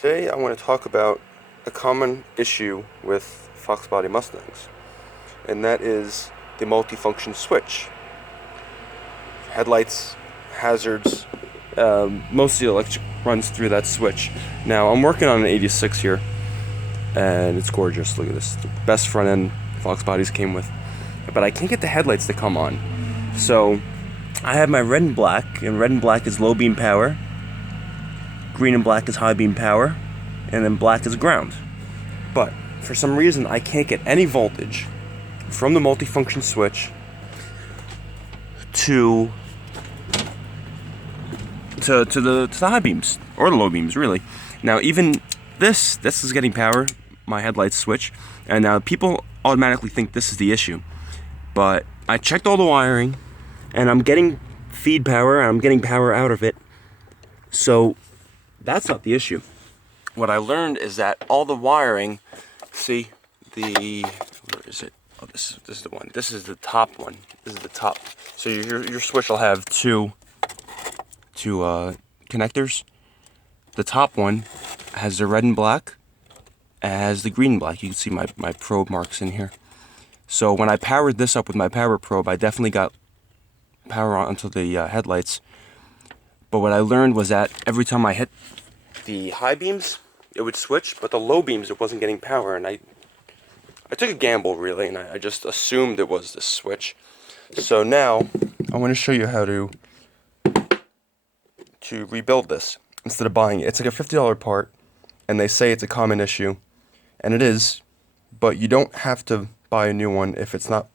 Today I want to talk about a common issue with Foxbody Mustangs, and that is the multifunction switch. Headlights, hazards, most of the electric runs through that switch. Now I'm working on an 86 here, and it's gorgeous. Look at this, the best front end Foxbodies came with. But I can't get the headlights to come on. So I have my red and black, and red and black is low beam power. Green and black is high beam power, and then black is ground. But for some reason I can't get any voltage from the multifunction switch to the high beams or the low beams, really. Now even this is getting power, my headlights switch, and now people automatically think this is the issue. But I checked all the wiring, and I'm getting feed power, and I'm getting power out of it. So that's not the issue. What I learned is that all the wiring, see where is it? Oh, this is the one. This is the top one. This is the top. So your switch will have two connectors. The top one has the red and black, and has the green and black. You can see my probe marks in here. So when I powered this up with my power probe, I definitely got power onto the headlights. But what I learned was that every time I hit the high beams, it would switch, but the low beams, it wasn't getting power. And I took a gamble, really, and I just assumed it was the switch. So now I want to show you how to rebuild this instead of buying it. It's like a $50 part, and they say it's a common issue, and it is, but you don't have to buy a new one if it's not,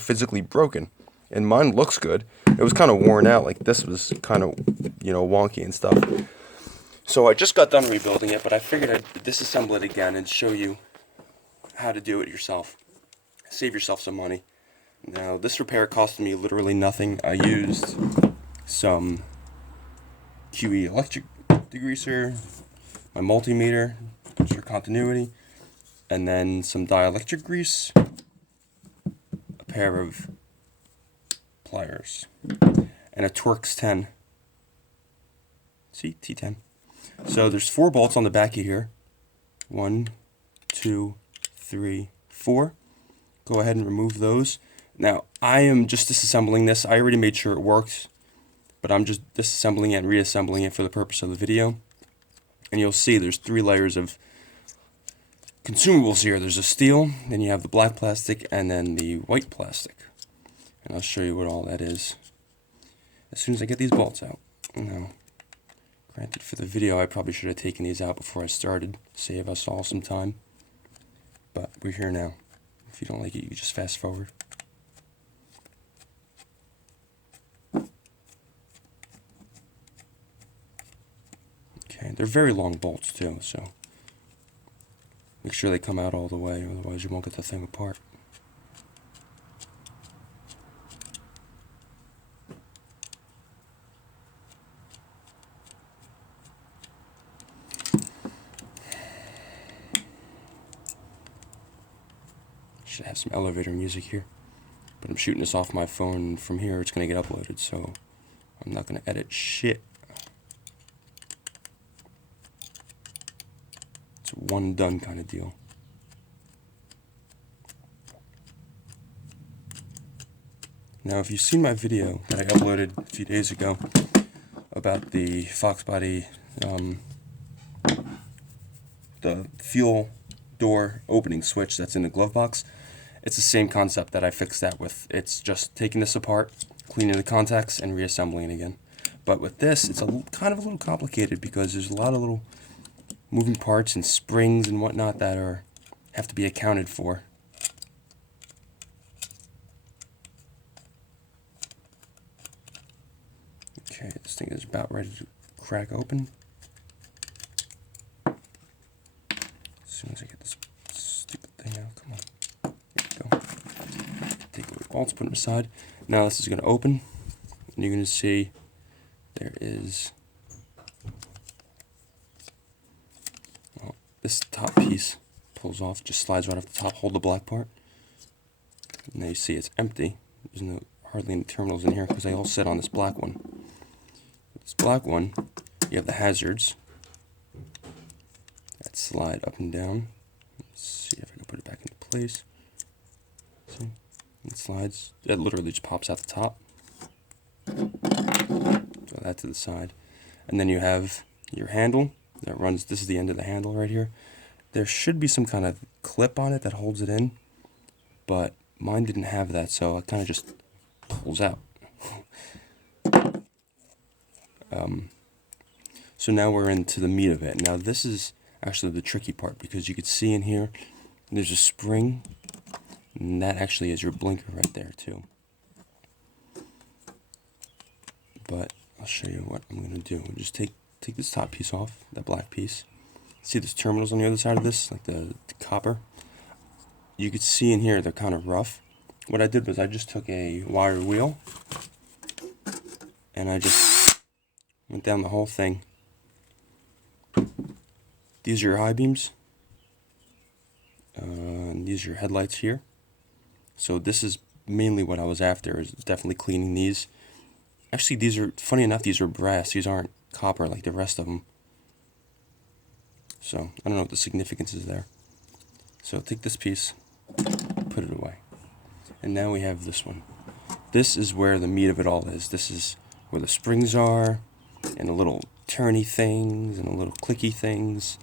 physically broken. And mine looks good. It was kind of worn out, like this was kind of, wonky and stuff. So I just got done rebuilding it, but I figured I'd disassemble it again and show you how to do it yourself. Save yourself some money. Now, this repair cost me literally nothing. I used some QE electric degreaser, my multimeter for continuity, and then some dielectric grease, a pair of pliers, and a Torx 10. See, T10. So there's 4 bolts on the back of here. 1, 2, 3, 4. Go ahead and remove those. Now, I am just disassembling this. I already made sure it worked, but I'm just disassembling it and reassembling it for the purpose of the video. And you'll see there's 3 layers of consumables here. There's a steel, then you have the black plastic, and then the white plastic. And I'll show you what all that is as soon as I get these bolts out. Now, granted, for the video, I probably should have taken these out before I started, save us all some time. But we're here now. If you don't like it, you can just fast forward. Okay, they're very long bolts too, so make sure they come out all the way, otherwise you won't get the thing apart. Should have some elevator music here, but I'm shooting this off my phone, and from here it's going to get uploaded, so I'm not going to edit shit. It's a one done kind of deal. Now, if you've seen my video that I uploaded a few days ago about the Foxbody, the fuel door opening switch that's in the glove box, it's the same concept that I fixed that with. It's just taking this apart, cleaning the contacts, and reassembling it again. But with this, it's kind of a little complicated because there's a lot of little moving parts and springs and whatnot that have to be accounted for. Okay, this thing is about ready to crack open. As soon as I get this stupid thing out, come on. There we go. Take away the bolts, put them aside. Now this is going to open, and you're going to see there is, well, this top piece pulls off, just slides right off the top, hold the black part. And now you see it's empty. There's hardly any terminals in here because they all sit on this black one. This black one, you have the hazards, slide up and down. Let's see if I can put it back into place. See? It slides. It literally just pops out the top. Throw that to the side. And then you have your handle that runs. This is the end of the handle right here. There should be some kind of clip on it that holds it in, but mine didn't have that, so it kind of just pulls out. So now we're into the meat of it. Now this is actually the tricky part, because you could see in here there's a spring, and that actually is your blinker right there too. But I'll show you what I'm going to do. Just take this top piece off, that black piece. See those terminals on the other side of this, like the copper? You could see in here they're kind of rough. What I did was I just took a wire wheel and I just went down the whole thing. These are your high beams. And these are your headlights here. So this is mainly what I was after, is definitely cleaning these. Actually, these are, funny enough, these are brass. These aren't copper like the rest of them. So I don't know what the significance is there. So take this piece, put it away. And now we have this one. This is where the meat of it all is. This is where the springs are, and the little turny things, and the little clicky things.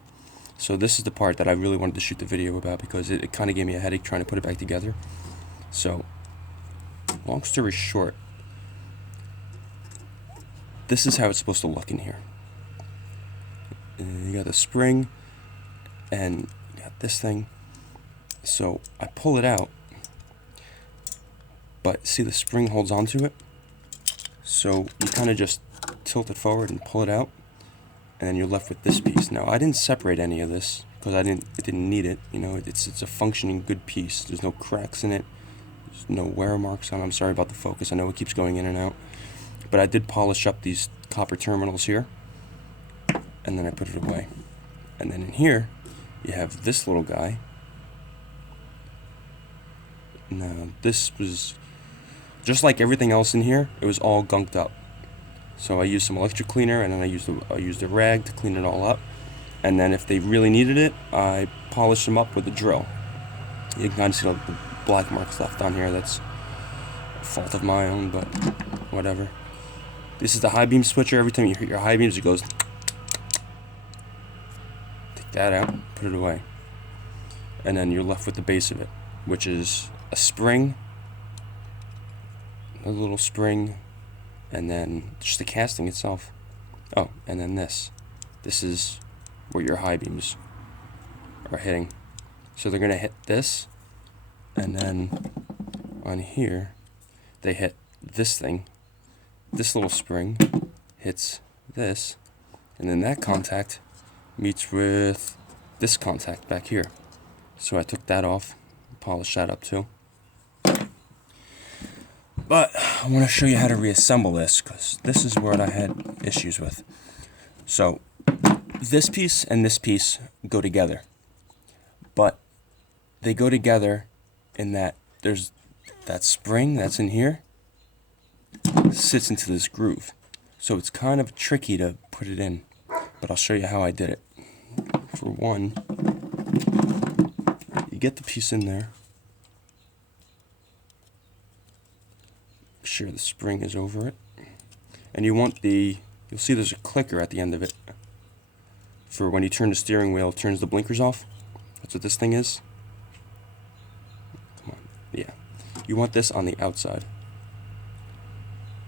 So this is the part that I really wanted to shoot the video about, because it kind of gave me a headache trying to put it back together. So, long story short, this is how it's supposed to look in here. And you got the spring, and you got this thing. So I pull it out, but see the spring holds onto it. So you kind of just tilt it forward and pull it out, and then you're left with this piece. Now I didn't separate any of this because it didn't need it. You know, it's a functioning good piece. There's no cracks in it. There's no wear marks on it. I'm sorry about the focus. I know it keeps going in and out, but I did polish up these copper terminals here, and then I put it away. And then in here you have this little guy. Now this was just like everything else in here. It was all gunked up. So I used some electric cleaner, and then I used a rag to clean it all up. And then if they really needed it, I polished them up with a drill. You can kind of see the black marks left on here. That's a fault of my own, but whatever. This is the high beam switcher. Every time you hit your high beams, it goes. Take that out, put it away. And then you're left with the base of it, which is a spring, a little spring, and then just the casting itself. Oh, and then this. This is where your high beams are hitting. So they're going to hit this, and then on here, they hit this thing. This little spring hits this, and then that contact meets with this contact back here. So I took that off, polished that up too. But I want to show you how to reassemble this, because this is what I had issues with. So this piece and this piece go together, but they go together in that there's that spring that's in here sits into this groove. So it's kind of tricky to put it in, but I'll show you how I did it. For one, you get the piece in there. Make sure the spring is over it. And you want you'll see there's a clicker at the end of it. For when you turn the steering wheel, it turns the blinkers off. That's what this thing is. Come on, yeah. You want this on the outside.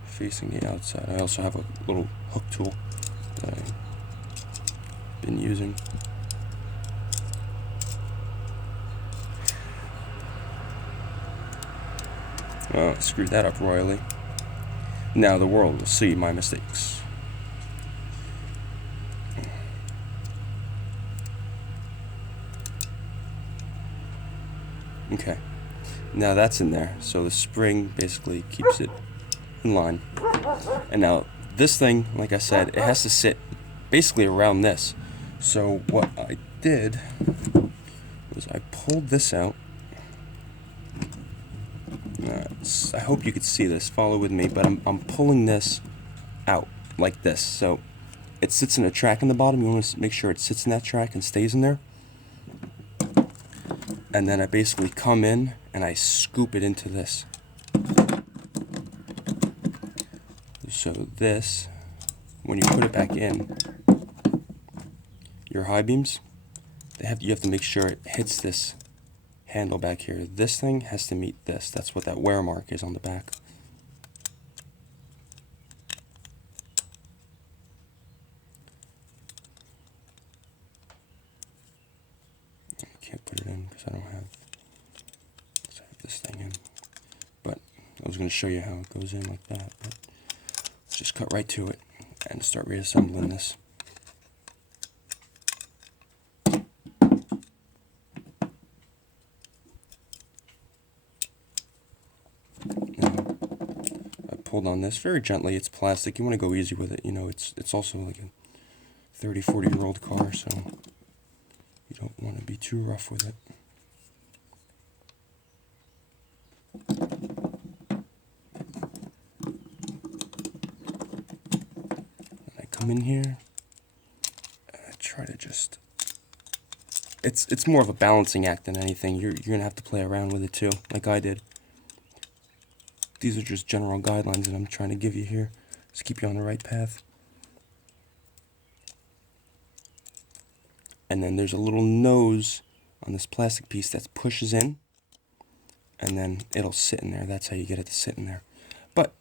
Facing the outside. I also have a little hook tool that I've been using. Oh, I screwed that up royally. Now the world will see my mistakes. Okay, now that's in there, so the spring basically keeps it in line. And now this thing, like I said, it has to sit basically around this. So what I did was I pulled this out. I hope you could see this, follow with me, but I'm pulling this out like this. So it sits in a track in the bottom. You want to make sure it sits in that track and stays in there. and then I basically come in and I scoop it into this. So this, when you put it back in, your high beams, you have to make sure it hits this handle back here. This thing has to meet this. That's what that wear mark is on the back. I can't put it in because I don't have this thing in. But I was going to show you how it goes in like that. But let's just cut right to it and start reassembling this. Pulled on this very gently. It's plastic. You want to go easy with it. You know, it's also like a 30-40-year-old car, so you don't want to be too rough with it. And I come in here and I try to just... It's more of a balancing act than anything. You're going to have to play around with it too, like I did. These are just general guidelines that I'm trying to give you here. Just keep you on the right path. And then there's a little nose on this plastic piece that pushes in, and then it'll sit in there. That's how you get it to sit in there. But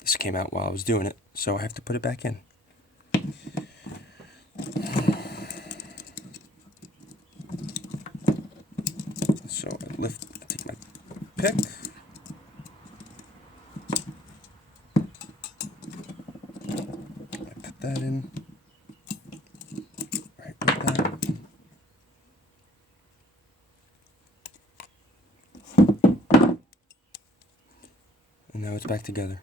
this came out while I was doing it, so I have to put it back in. So I take my pick. That in right with that. And now it's back together.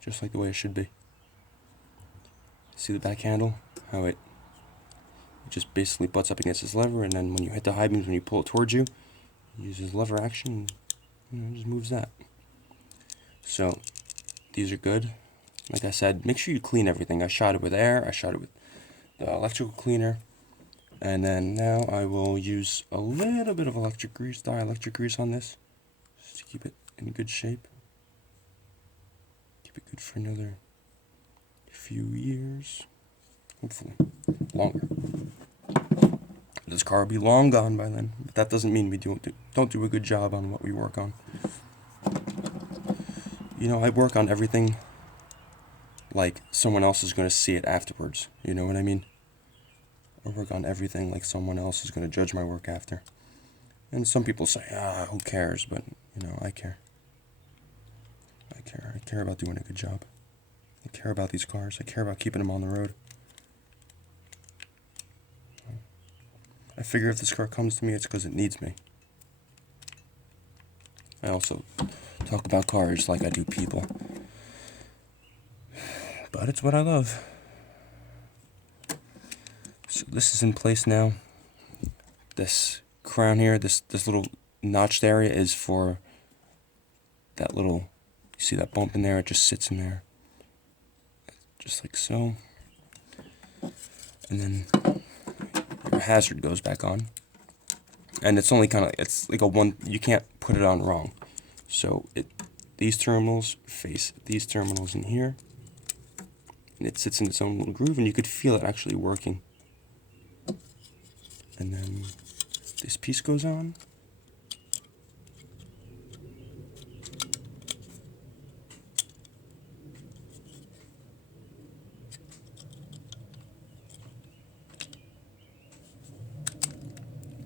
Just like the way it should be. See the back handle? How it just basically butts up against this lever, and then when you hit the high beams, when you pull it towards you, it uses lever action, and just moves that. So these are good. Like I said, make sure you clean everything. I shot it with air, I shot it with the electrical cleaner, and then now I will use a little bit of electric grease, dielectric grease on this, just to keep it in good shape. Keep it good for another few years, hopefully longer. This car will be long gone by then, but that doesn't mean we don't do a good job on what we work on. You know, I work on everything like someone else is going to see it afterwards. You know what I mean? I work on everything like someone else is going to judge my work after. And some people say, who cares? But, you know, I care. I care. I care about doing a good job. I care about these cars. I care about keeping them on the road. I figure if this car comes to me, it's because it needs me. I also talk about cars like I do people. But it's what I love. So this is in place now. This crown here, this little notched area is for that little, you see that bump in there? It just sits in there. Just like so. And then your hazard goes back on. And it's only kind of, it's like a one, you can't put it on wrong. So these terminals face these terminals in here. And it sits in its own little groove, and you could feel it actually working. And then this piece goes on.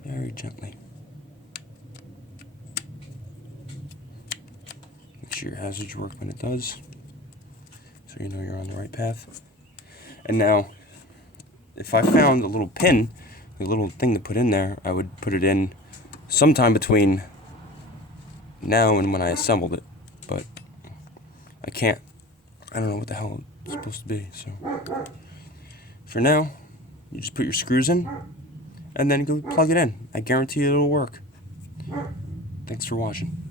Very gently. Make sure your hazards work when it does, so you know you're on the right path. And now, if I found a little pin, a little thing to put in there, I would put it in sometime between now and when I assembled it. But I can't. I don't know what the hell it's supposed to be. So for now, you just put your screws in and then go plug it in. I guarantee it'll work. Thanks for watching.